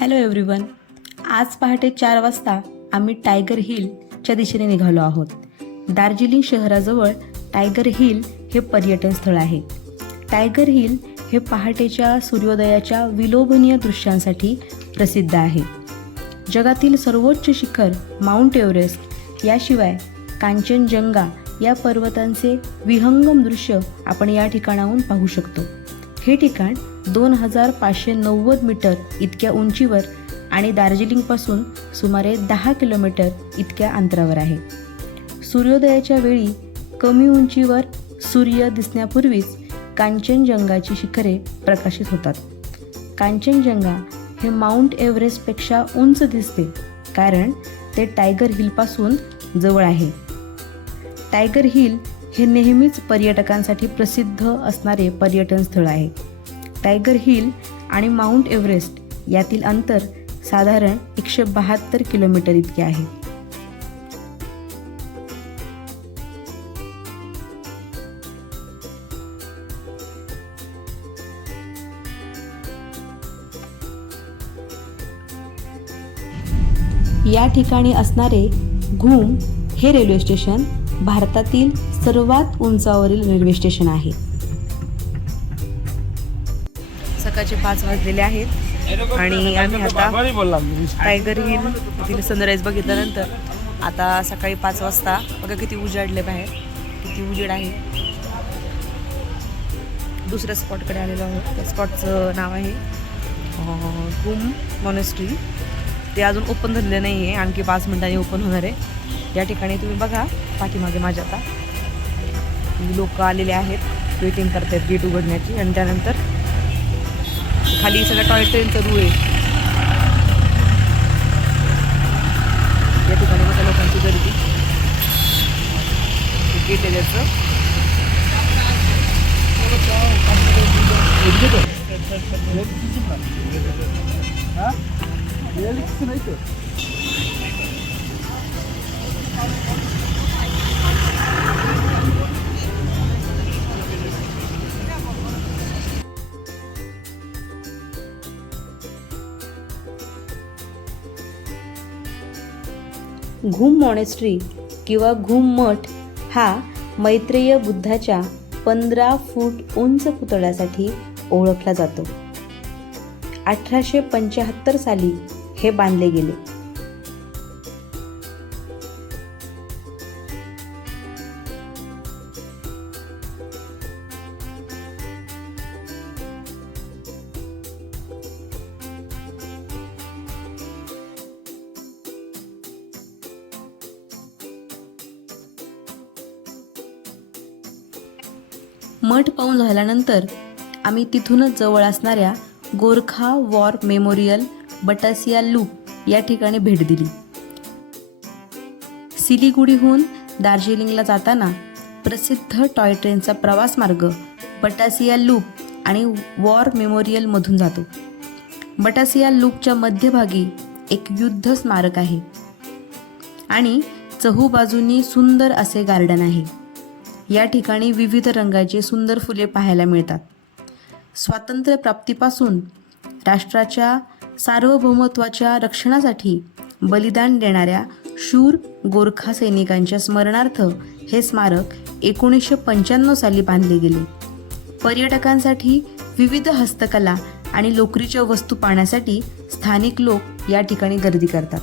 Hello everyone आज पहाटे चार वाजता आम्ही टायगर हिलच्या दिशेने निघालो आहोत. दार्जिलिंग शहराजवळ टायगर हिल हे पर्यटन स्थळ आहे. टायगर हिल हे पहाटेच्या सूर्योदयाच्या विलोभनीय दृश्यांसाठी प्रसिद्ध आहे. जगातील सर्वोच्च शिखर माउंट एव्हरेस्ट याशिवाय कांचनजंगा या पर्वतांचे विहंगम दृश्य आपण या ठिकाणाहून पाहू शकतो. हे ठिकाण दोन हजार पाचशे नव्वद मीटर इतक्या उंचीवर आणि दार्जिलिंगपासून सुमारे दहा किलोमीटर इतक्या अंतरावर आहे. सूर्योदयाच्या वेळी कमी उंचीवर सूर्य दिसण्यापूर्वीच कांचनजंगाची शिखरे प्रकाशित होतात. कांचनजंगा हे माउंट एव्हरेस्टपेक्षा उंच दिसते कारण ते टायगर हिलपासून जवळ आहे. टायगर हिल हे नेहमीच पर्यटकांसाठी प्रसिद्ध असणारे पर्यटन स्थळ आहे. टायगर हिल आणि माउंट एव्हरेस्ट यातील अंतर साधारण एकशे बहात्तर किलोमीटर इतके आहे. या ठिकाणी असणारे घूम हे रेल्वे स्टेशन भारतातील सर्वात उंचावरील रेल्वे स्टेशन आहे. सकाळचे पाच वाजलेले आहेत आणि आम्ही आता टायगर हिल येथील सनराईज बघितल्यानंतर आता सकाळी पाच वाजता बघा किती उजाडले बाहेर किती उजेड आहे. दुसऱ्या स्पॉटकडे आलेलो आहोत. त्या स्पॉटचं नाव आहे गुम मॉनेस्ट्री ते अजून ओपन झालेलं नाही आहे आणखी पाच मिनिटांनी ओपन होणार आहे. या ठिकाणी तुम्ही बघा पाठीमागे माझ्या आता. लोक आलेले आहेत वेटिंग करतायत गेट उघडण्याची. आणि त्यानंतर खाली सगळं टॉय ट्रेनचं रूळ आहे. या ठिकाणी बघा लोकांची गर्दी. गेट आहे त्याचं. घुम मॉनेस्ट्री किंवा घुम मठ हा मैत्रेय बुद्धाच्या पंधरा फूट उंच पुतळ्यासाठी ओळखला जातो. अठराशे पंच्याहत्तर साली हे बांधले गेले. मठ पाहून झाल्यानंतर आम्ही तिथूनच जवळ असणाऱ्या Gorkha war memorial Batasia loop या ठिकाणी भेट दिली. सिलिगुडीहून दार्जिलिंगला जाताना प्रसिद्ध टॉय ट्रेनचा प्रवास मार्ग बटासिया लूप आणि वॉर मेमोरियलमधून जातो. बटासिया लूपच्या मध्यभागी एक युद्ध स्मारक आहे आणि चहूबाजूंनी सुंदर असे गार्डन आहे. या ठिकाणी विविध रंगाचे सुंदर फुले पाहायला मिळतात. स्वातंत्र्यप्राप्तीपासून राष्ट्राच्या सार्वभौमत्वाच्या रक्षणासाठी बलिदान देणाऱ्या शूर गोरखा सैनिकांच्या स्मरणार्थ हे स्मारक एकोणीसशे पंच्याण्णव साली बांधले गेले. पर्यटकांसाठी विविध हस्तकला आणि लोकरीच्या वस्तू पाहण्यासाठी स्थानिक लोक या ठिकाणी गर्दी करतात.